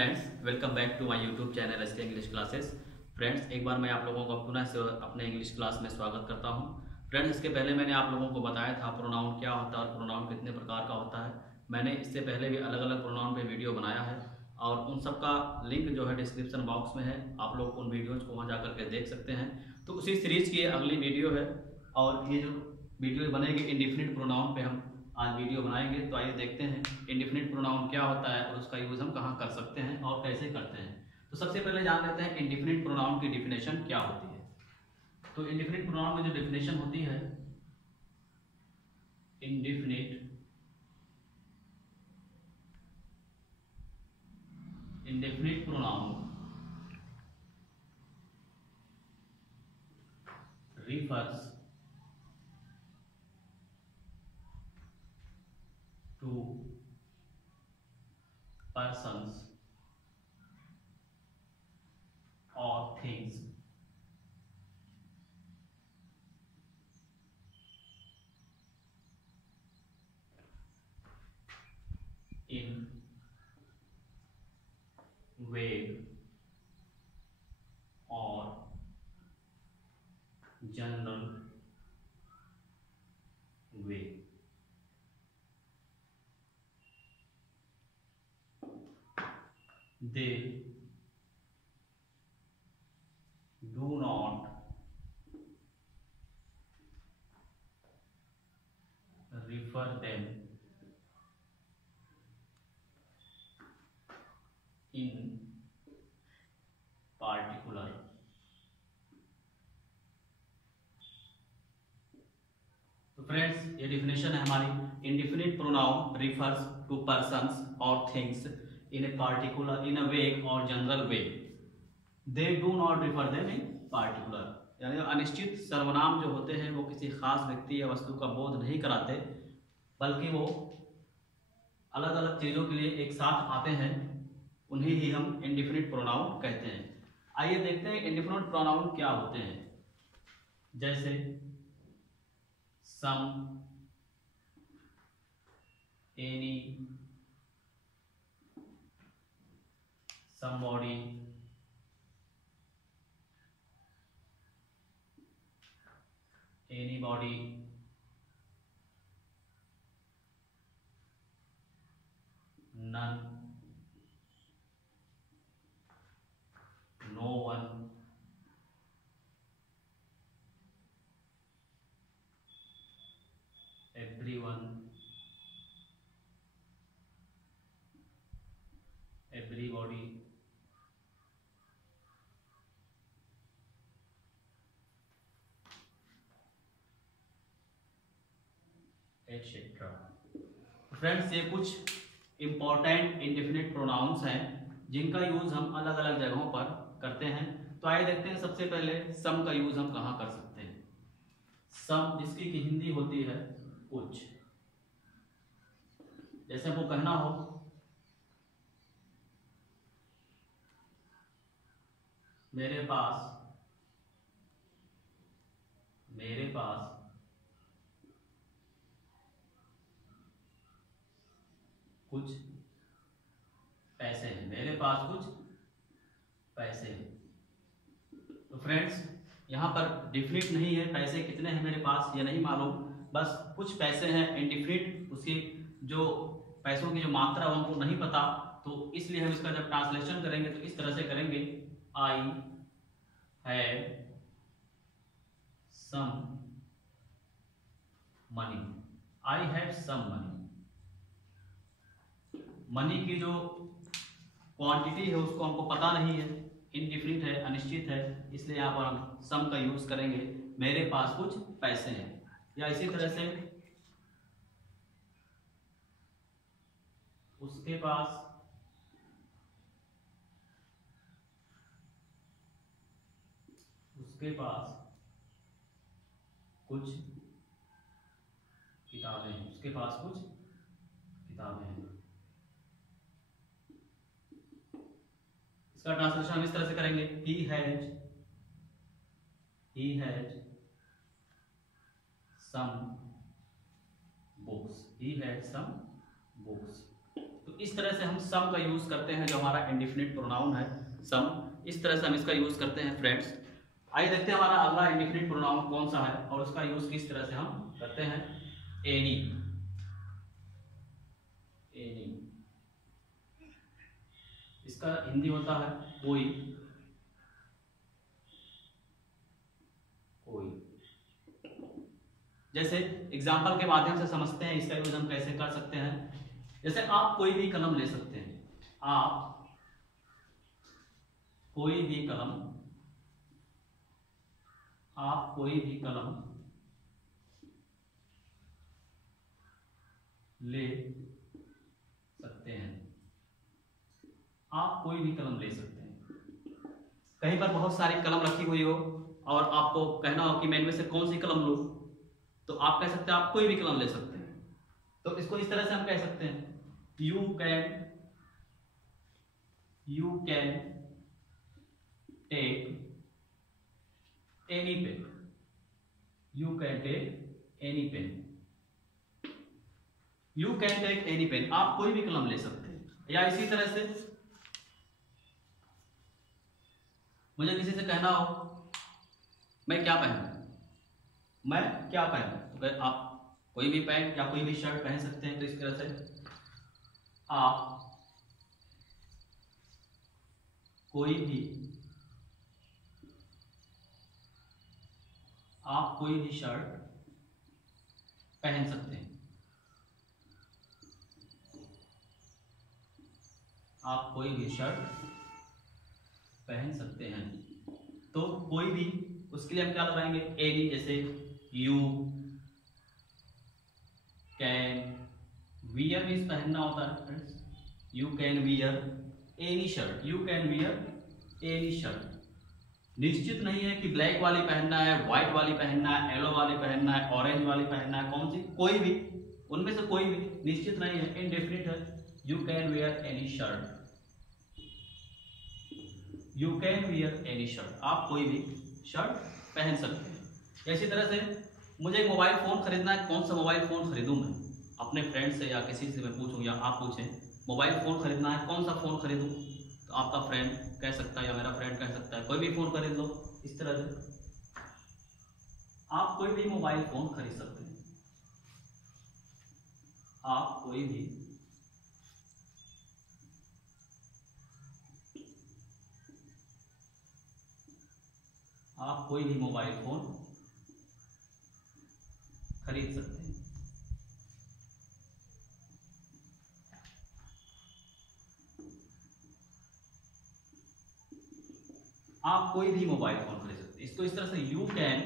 Friends, welcome back to my YouTube channel SK English classes. Friends, एक बार मैं आप लोगों को पुनः से अपने इंग्लिश क्लास में स्वागत करता हूं। फ्रेंड्स, इसके पहले मैंने आप लोगों को बताया था प्रोनाउन क्या होता है और प्रोनाउन कितने प्रकार का होता है। मैंने इससे पहले भी अलग अलग प्रोनाउन पे वीडियो बनाया है और उन सब का लिंक जो है डिस्क्रिप्शन बॉक्स में है। आप लोग उन वीडियोज़ को वहाँ जा करके देख सकते हैं। तो उसी सीरीज़ की अगली वीडियो है और ये जो वीडियो बनेगी इंडिफिनिट प्रोनाउन पे हम आज वीडियो बनाएंगे। तो आइए देखते हैं इंडिफिनिट प्रोनाउन क्या होता है और उसका यूज हम कहाँ कर सकते हैं और कैसे करते हैं। तो सबसे पहले जान लेते हैं इंडिफिनिट प्रोनाउन की डिफिनेशन क्या होती है। तो इंडिफिनिट प्रोनाउन में जो डिफिनेशन होती है, indefinite pronoun refers to persons or things in vague or general way. They do not refer them in particular. तो फ्रेंड्स, ये डिफिनेशन है हमारी। Indefinite pronoun refers to persons और थिंग्स इन ए पार्टिकुलर, इन अ वेग और general way. They do not refer them in particular, यानी अनिश्चित सर्वनाम जो होते हैं वो किसी खास व्यक्ति या वस्तु का बोध नहीं कराते, बल्कि वो अलग अलग चीजों के लिए एक साथ आते हैं। उन्हें ही हम इंडिफिनिट प्रोनाउन कहते हैं। आइए देखते हैं इंडिफिनिट प्रोनाउन क्या होते हैं। जैसे some, any, somebody, anybody, none, no one, everyone, everybody, etcetera. Friends, ये कुछ इंपॉर्टेंट इंडिफिनिट प्रोनाउंस हैं जिनका यूज हम अलग अलग जगहों पर करते हैं। तो आइए देखते हैं सबसे पहले सम का यूज हम कहाँ कर सकते हैं। सम, जिसकी की हिंदी होती है कुछ। जैसे हमको कहना हो मेरे पास कुछ पैसे हैं, मेरे पास कुछ पैसे हैं। तो फ्रेंड्स, यहाँ पर डिफिनिट नहीं है पैसे कितने हैं मेरे पास ये नहीं मालूम, बस कुछ पैसे हैं। इंडिफिनिट, उसकी जो पैसों की जो मात्रा है हमको नहीं पता, तो इसलिए हम इसका जब ट्रांसलेशन करेंगे तो इस तरह से करेंगे, I have some money. I have some money. Money की जो क्वांटिटी है उसको हमको पता नहीं है, इनडिफिनिट है, अनिश्चित है, इसलिए यहाँ पर हम सम का यूज करेंगे। मेरे पास कुछ पैसे हैं। या इसी तरह से उसके पास कुछ किताबें हैं, उसके पास कुछ किताबें हैं। इसका ट्रांसलेशन हम इस तरह से करेंगे, he has some books। he had some books। तो इस तरह से हम सम का यूज करते हैं, जो हमारा इंडिफिनिट प्रोनाउन है सम, इस तरह से हम इसका यूज करते हैं फ्रेंड्स। आइए देखते हैं हमारा अगला इंडिफिनिट प्रोनाउन कौन सा है और उसका यूज किस तरह से हम करते हैं। एनी, एनी इसका हिंदी होता है कोई, कोई। जैसे एग्जाम्पल के माध्यम से समझते हैं इसका यूज हम कैसे कर सकते हैं। जैसे आप कोई भी कलम ले सकते हैं, आप कोई भी कलम, आप कोई भी कलम ले सकते हैं, आप कोई भी कलम ले सकते हैं। कहीं पर बहुत सारी कलम रखी हुई हो और आपको कहना हो कि मैं इनमें से कौन सी कलम लूं, तो आप कह सकते हैं आप कोई भी कलम ले सकते हैं। तो इसको इस तरह से हम कह सकते हैं, you can take any pen, you can take any pen, you can take any pen, आप कोई भी कलम ले सकते हैं। या इसी तरह से मुझे किसी से कहना हो मैं क्या पहनूं, मैं क्या पहनूं, तो आप कोई भी पैंट या कोई भी शर्ट पहन सकते हैं। तो इस तरह से आप कोई भी शर्ट पहन सकते हैं, आप कोई भी शर्ट पहन सकते हैं। तो कोई भी, उसके लिए हम क्या लगाएंगे, एनी। जैसे यू कैन वियर मीन्स पहनना होता है friends, you can wear any shirt, you can wear any shirt. निश्चित नहीं है कि ब्लैक वाली पहनना है, व्हाइट वाली पहनना है, येलो वाली पहनना है, ऑरेंज वाली पहनना है, कौन सी, कोई भी, उनमें से कोई भी, निश्चित नहीं है, इनडेफिनिट है। You can wear any shirt, you can wear any shirt, आप कोई भी शर्ट पहन सकते हैं। इसी तरह से मुझे मोबाइल फोन खरीदना है, कौन सा मोबाइल फोन खरीदूं मैं, अपने फ्रेंड से या किसी से मैं पूछूं या आप पूछें मोबाइल फोन खरीदना है, कौन सा फोन खरीदूं, तो आपका फ्रेंड कह सकता है या मेरा फ्रेंड कह सकता है कोई भी फोन खरीद लो। इस तरह से आप कोई भी मोबाइल फोन खरीद सकते हैं, आप कोई भी मोबाइल फोन खरीद सकते हैं। आप कोई भी मोबाइल फोन खरीद सकते हैं। इसको इस तरह से you can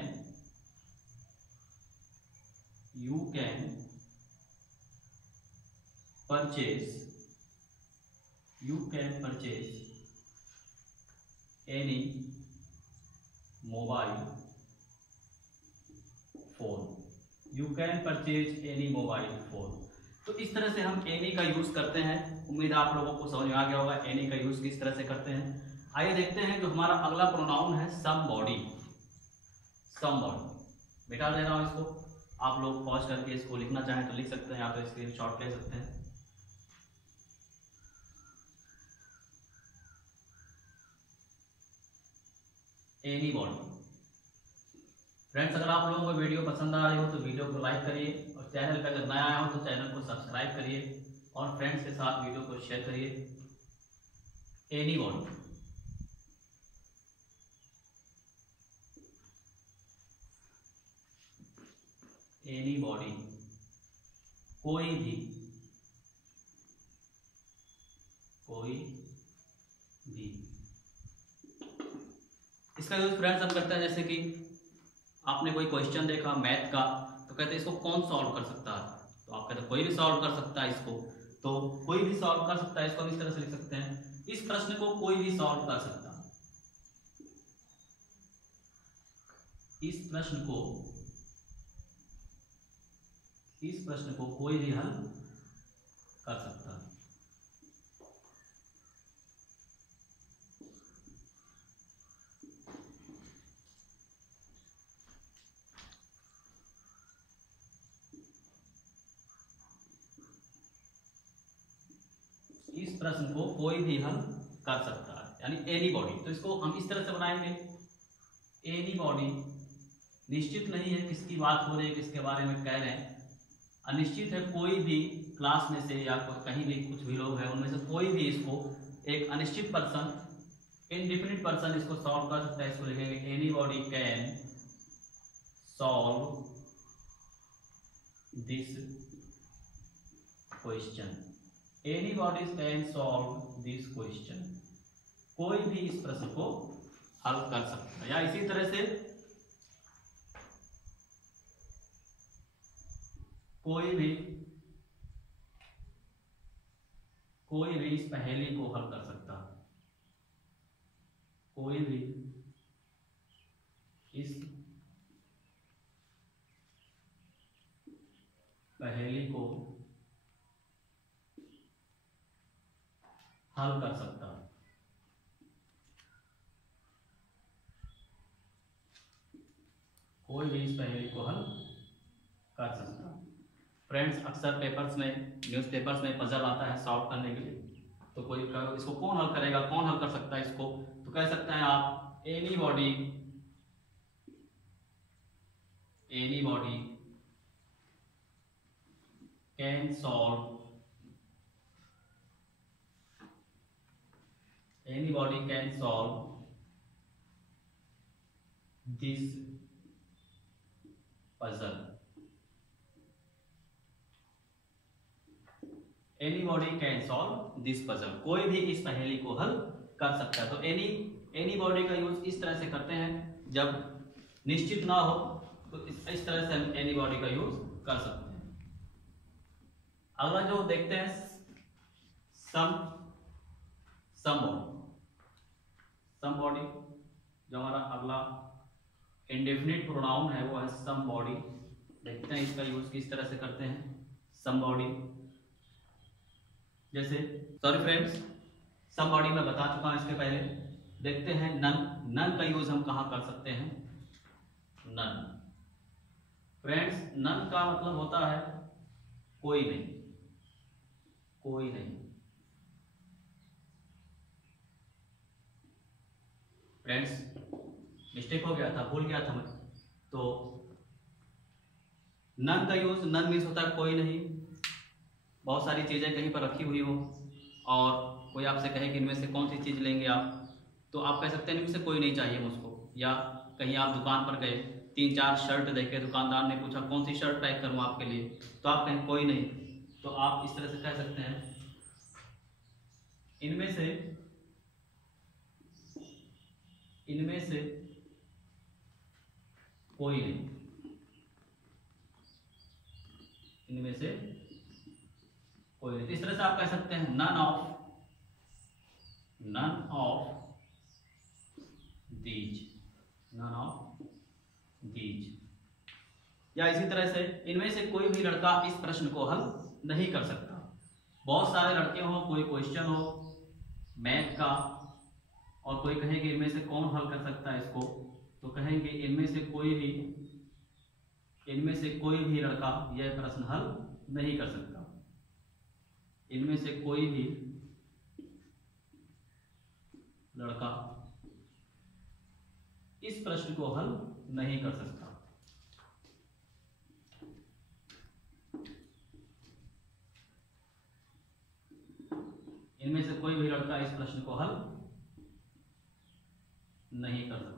purchase any mobile phone, you can purchase any mobile phone. तो इस तरह से हम एनी का यूज करते हैं। उम्मीद है आप लोगों को समझ में आ गया होगा एनी का यूज किस तरह से करते हैं। आइए देखते हैं जो हमारा अगला प्रोनाउन है समबॉडी, समबॉडी। मिटा दे रहा हूं इसको, आप लोग पॉज करके इसको लिखना चाहें तो लिख सकते हैं या तो स्क्रीनशॉट ले सकते हैं। Any body. फ्रेंड्स, अगर आप लोगों को वीडियो पसंद आ रही हो तो वीडियो को लाइक करिए और चैनल पर अगर नया आया हो तो चैनल को सब्सक्राइब करिए और फ्रेंड्स के साथ वीडियो को शेयर करिए। एनी बॉडी, एनी बॉडी, कोई भी, कोई भी। इसका यूज फ्रेंड्स हम करते हैं, जैसे कि आपने कोई क्वेश्चन देखा मैथ का, तो कहते हैं इसको कौन सॉल्व कर सकता है, तो आप कहते हैं कोई भी सॉल्व कर सकता है इसको, तो कोई भी सॉल्व कर सकता है। इसको हम इस तरह से लिख सकते हैं, इस प्रश्न को कोई भी सॉल्व कर सकता है, इस प्रश्न को कोई भी हल कर सकता है। इस प्रश्न को कोई भी हल कर सकता है, यानी एनीबॉडी। तो इसको हम इस तरह से बनाएंगे, एनीबॉडी निश्चित नहीं है किसकी बात हो रही है, किसके बारे में कह रहे हैं, अनिश्चित है, कोई भी क्लास में से या कहीं भी कुछ भी लोग हैं उनमें से कोई भी इसको एक अनिश्चित पर्सन, इनडिफिनिट पर्सन इसको सॉल्व कर सकता है। इसको लिखेंगे anybody can solve this question, anybody can solve this question, कोई भी इस प्रश्न को हल कर सकता है। या इसी तरह से कोई भी इस पहेली को हल कर सकता है, कोई भी इस पहेली को हल कर सकता है। कोई भी इस पहेली को हल कर सकता है। फ्रेंड्स, अक्सर पेपर्स में, न्यूज़पेपर्स में पजल आता है सॉल्व करने के लिए, तो कोई इसको कौन हल करेगा, कौन हल कर सकता है इसको, तो कह सकते हैं आप anybody can solve, anybody can solve this puzzle, anybody can solve this puzzle, कोई भी इस पहेली को हल कर सकता है। तो एनीबॉडी का यूज इस तरह से करते हैं जब निश्चित ना हो, तो इस तरह से हम एनीबॉडी का यूज कर सकते हैं। अगला जो देखते हैं समबॉडी, जो हमारा अगला इंडेफिनिट प्रोनाउन है वो है समबॉडी। देखते हैं इसका यूज किस तरह से करते हैं समबॉडी। जैसे सॉरी फ्रेंड्स, समबॉडी मैं बता चुका हूं इसके पहले। देखते हैं नन का यूज हम कहां कर सकते हैं। नन फ्रेंड्स, नन का मतलब होता है कोई नहीं, कोई नहीं। फ्रेंड्स, मिस्टेक हो गया था, भूल गया था मैं। तो नन का यूज, नन मीन्स होता है कोई नहीं। बहुत सारी चीजें कहीं पर रखी हुई हो और कोई आपसे कहे कि इनमें से कौन सी चीज लेंगे आप, तो आप कह सकते हैं इनमें से कोई नहीं चाहिए मुझको। या कहीं आप दुकान पर गए, 3-4 शर्ट देखे, दुकानदार ने पूछा कौन सी शर्ट पैक करूं आपके लिए, तो आप कहें कोई नहीं, तो आप इस तरह से कह सकते हैं इनमें से कोई नहीं, इनमें से कोई नहीं। इस तरह से आप कह सकते हैं नन ऑफ दीज। या इसी तरह से इनमें से कोई भी लड़का इस प्रश्न को हल नहीं कर सकता। बहुत सारे लड़के हो, कोई क्वेश्चन हो मैथ का और कोई कहेंगे इनमें से कौन हल कर सकता है इसको, तो कहेंगे इनमें से कोई भी लड़का यह प्रश्न हल नहीं कर सकता। इनमें से कोई भी लड़का इस प्रश्न को हल नहीं कर सकता। इनमें से कोई भी लड़का इस प्रश्न को हल नहीं कर सकता।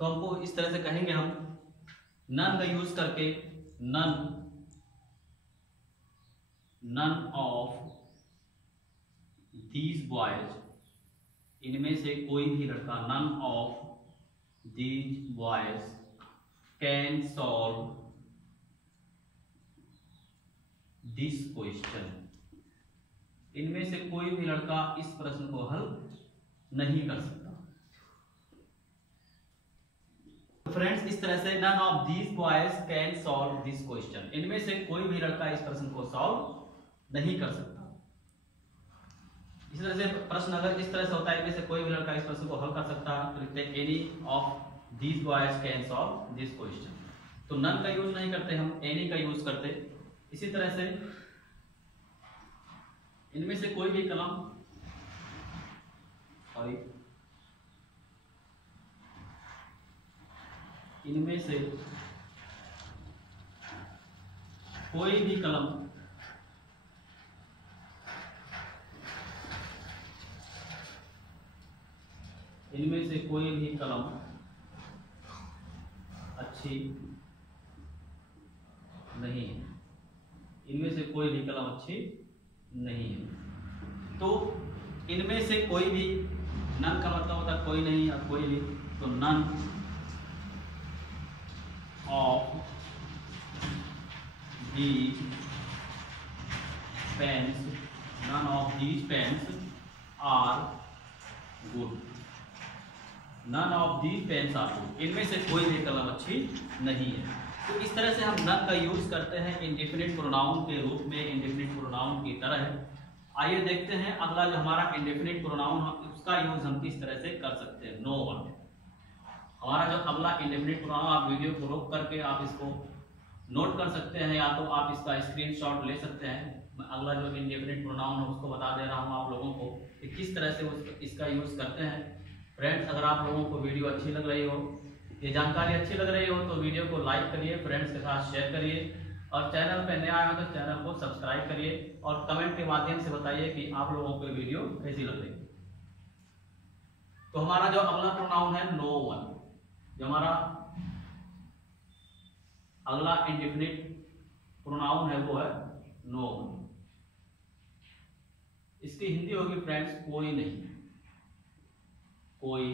तो हमको इस तरह से कहेंगे हम नन का यूज करके, नन ऑफ दीज बॉयज, इनमें से कोई भी लड़का, none of these boys can solve this question, इनमें से कोई भी लड़का इस प्रश्न को हल नहीं कर सकता। फ्रेंड्स, इस तरह से none of these boys can solve this question, इनमें से कोई भी लड़का इस प्रश्न को सॉल्व नहीं कर सकता। इस तरह से प्रश्न अगर इस तरह से होता है, इनमें से कोई भी लड़का इस प्रश्न को हल कर सकता है, तो लिखते हैं any of these boys can solve this question. तो नन का यूज नहीं करते हम, एनी का यूज करते। इसी तरह से इनमें से कोई भी कलम, सॉरी, इनमें से कोई भी कलम इनमें से कोई भी कलम अच्छी नहीं है, इनमें से कोई भी कलम अच्छी नहीं है। तो इनमें से कोई भी, नन का मतलब होता है कोई नहीं या कोई भी, तो none of these pens, none of these pens are good, none of these pens are good, इनमें से कोई भी कलम अच्छी नहीं है। तो इस तरह से हम नन का यूज करते हैं इंडेफिनिट प्रोनाउन के रूप में, इंडेफिनिट प्रोनाउन की तरह। आइए देखते हैं अगला जो हमारा इंडेफिनिट प्रोनाउन, उसका यूज हम किस तरह से कर सकते हैं। नो वन, हमारा जो अगला इंडेफिनिट प्रोनाउन, आप वीडियो को रोक करके आप इसको नोट कर सकते हैं, या तो आप इसका स्क्रीनशॉट ले सकते हैं। मैं अगला जो इंडेफिनिट प्रोनाउन है उसको बता दे रहा हूं आप लोगों को कि किस तरह से इसका यूज करते हैं। फ्रेंड्स, अगर आप लोगों को वीडियो अच्छी लग रही हो, ये जानकारी अच्छी लग रही हो, तो वीडियो को लाइक करिए, फ्रेंड्स के साथ शेयर करिए, और चैनल पर नया आया तो चैनल को सब्सक्राइब करिए, और कमेंट के माध्यम से बताइए कि आप लोगों को वीडियो कैसी लग रही है। तो हमारा जो अगला प्रोनाउन है नो वन, जो हमारा अगला इंडेफिनिट प्रोनाउन है वो है नो वन। इसकी हिंदी होगी फ्रेंड्स कोई नहीं, कोई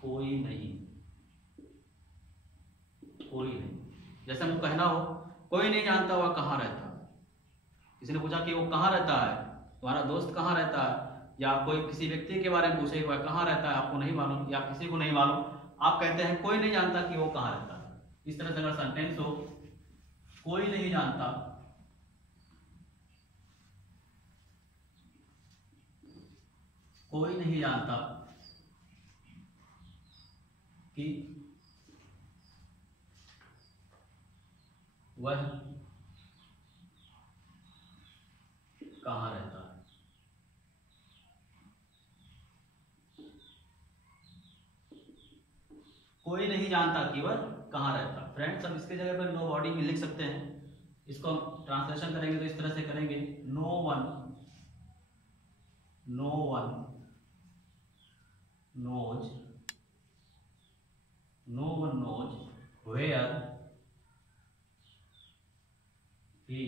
कोई नहीं, कोई नहीं। जैसे हमको कहना हो कोई नहीं जानता वह कहाँ रहता है, किसी ने पूछा कि वो कहाँ रहता है, तुम्हारा दोस्त कहाँ रहता है, या कोई किसी व्यक्ति के बारे में पूछे वह कहाँ रहता है, आपको नहीं मालूम या किसी को नहीं मालूम, आप कहते हैं कोई नहीं जानता कि वो कहाँ रहता है। इस तरह से अगर सेंटेंस हो कोई नहीं जानता, कोई नहीं जानता कि वह कहाँ रहता है। कोई नहीं जानता कि वह कहाँ रहता है। फ्रेंड्स, हम इसके जगह पर नो बॉडी भी लिख सकते हैं। इसको हम ट्रांसलेशन करेंगे तो इस तरह से करेंगे, no one knows, no one knows where he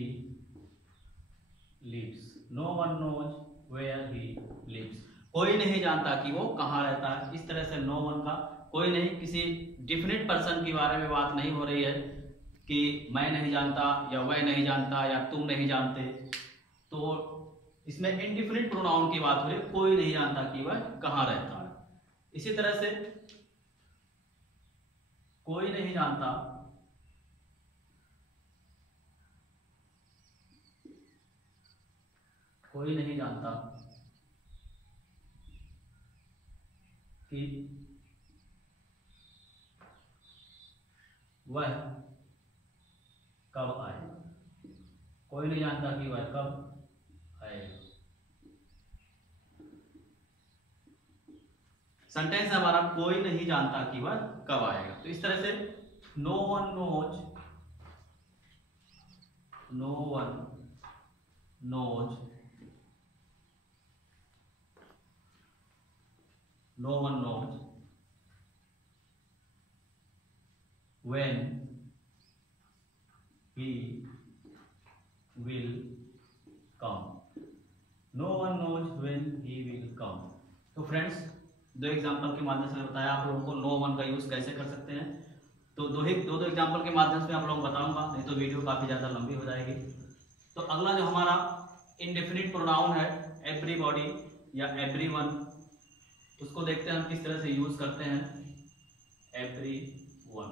lives, no one knows where he lives. कोई नहीं जानता कि वो कहाँ रहता है। इस तरह से नो वन का कोई नहीं, किसी डिफिनिट पर्सन के बारे में बात नहीं हो रही है कि मैं नहीं जानता या वह नहीं जानता या तुम नहीं जानते। तो इसमें इनडिफिनिट प्रोनाउन की बात हो रही है, कोई नहीं जानता कि वह कहाँ रहता है। इसी तरह से कोई नहीं जानता कि वह कब आएगा, कोई नहीं जानता कि वह कब आएगा। सेंटेंस हमारा कोई नहीं जानता कि वह कब आएगा। तो इस तरह से no one knows when he will come, no one knows when he will come। तो फ्रेंड्स, दो एग्जाम्पल के माध्यम से बताया आप लोगों को नो वन का यूज कैसे कर सकते हैं। तो दो एग्जाम्पल के माध्यम से आप लोगों को बताऊंगा, नहीं तो वीडियो काफी ज्यादा लंबी हो जाएगी। तो अगला जो हमारा इंडेफिनिट प्रोनाउन है एवरीबॉडी या एवरीवन, उसको देखते हैं हम किस तरह से यूज करते हैं। एवरीवन,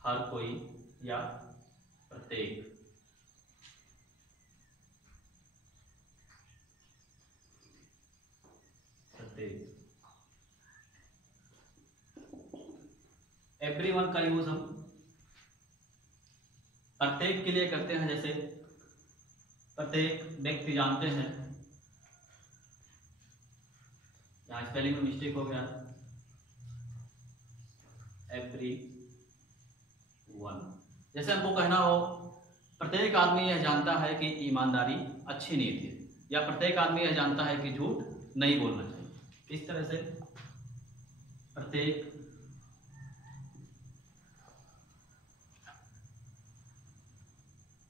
हर कोई या प्रत्येक। एवरीवन का यूज हम प्रत्येक के लिए करते हैं, जैसे प्रत्येक व्यक्ति जानते हैं, यहाँ स्पेलिंग में मिस्टेक हो गया, एवरीवन। जैसे हमको कहना हो प्रत्येक आदमी यह जानता है कि ईमानदारी अच्छी नीति है, या प्रत्येक आदमी यह जानता है कि झूठ नहीं बोलना चाहिए। इस तरह से प्रत्येक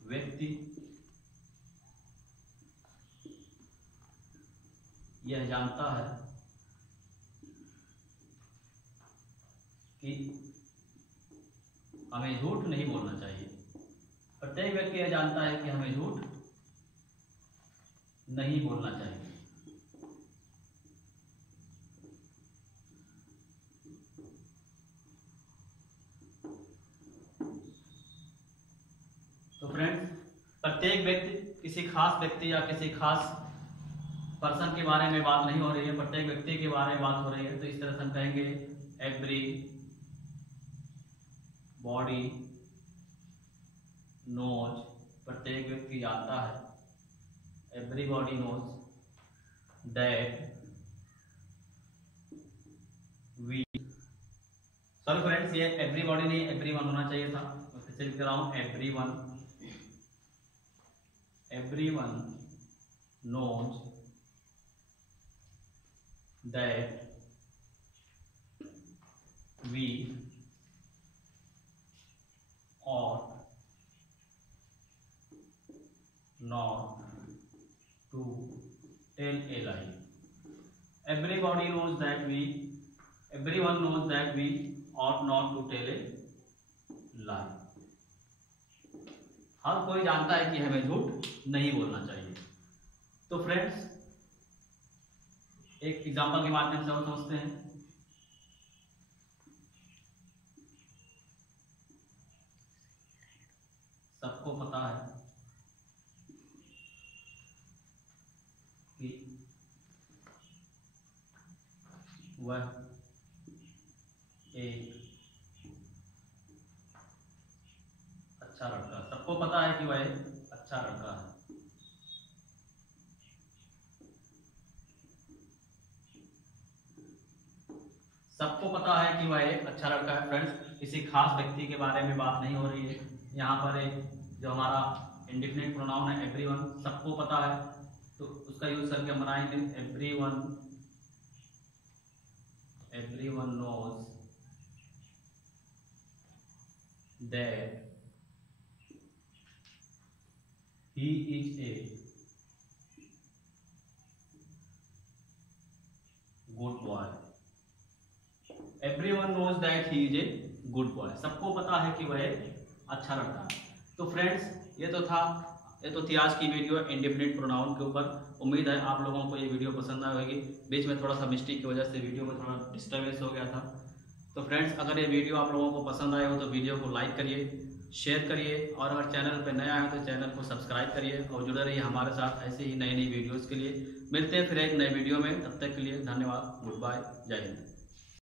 व्यक्ति यह जानता है कि हमें झूठ नहीं बोलना चाहिए। प्रत्येक व्यक्ति यह जानता है कि हमें झूठ नहीं बोलना चाहिए। तो फ्रेंड्स, प्रत्येक व्यक्ति, किसी खास व्यक्ति या किसी खास पर्सन के बारे में बात नहीं हो रही है, प्रत्येक व्यक्ति के बारे में बात हो रही है। तो इस तरह से हम कहेंगे एवरी बॉडी नोज, प्रत्येक व्यक्ति जानता है, everybody knows that we, sorry friends, ये एवरीबॉडी नहीं एवरीवन होना चाहिए था, मैं फिर से लिख रहा हूं everyone, everyone knows that we ought not to tell a lie. Everybody knows that we, everyone knows that we ought not to tell a lie. हर कोई जानता है कि हमें झूठ नहीं बोलना चाहिए। तो फ्रेंड्स, एक एग्जांपल के माध्यम से हम समझते हैं। सबको पता है कि वह एक अच्छा लड़का है। सबको पता है कि वह एक अच्छा लड़का है। सबको पता है कि वह एक अच्छा लड़का है। फ्रेंड्स, किसी खास व्यक्ति के बारे में बात नहीं हो रही है। यहाँ पर एक जो हमारा इंडिफिनिट प्रोनाउन है एवरीवन, सबको पता है, तो उसका यूज करके हम बनाएंगे everyone, everyone knows that he is a good boy. Everyone knows that he is a good boy. सबको पता है कि वह अच्छा लड़का है। तो फ्रेंड्स, ये तो थी आज की वीडियो इंडेफिनिट प्रोनाउन के ऊपर। उम्मीद है आप लोगों को ये वीडियो पसंद आई होगी। बीच में थोड़ा सा मिस्टेक की वजह से वीडियो में थोड़ा डिस्टर्बेंस हो गया था। तो फ्रेंड्स, अगर ये वीडियो आप लोगों को पसंद आए हो तो वीडियो को लाइक करिए, शेयर करिए, और अगर चैनल पर नया आए तो चैनल को सब्सक्राइब करिए और जुड़े रहिए हमारे साथ ऐसे ही नई नई वीडियोज़ के लिए। मिलते हैं फिर एक नए वीडियो में, तब तक के लिए धन्यवाद, गुड बाय, जय हिंद।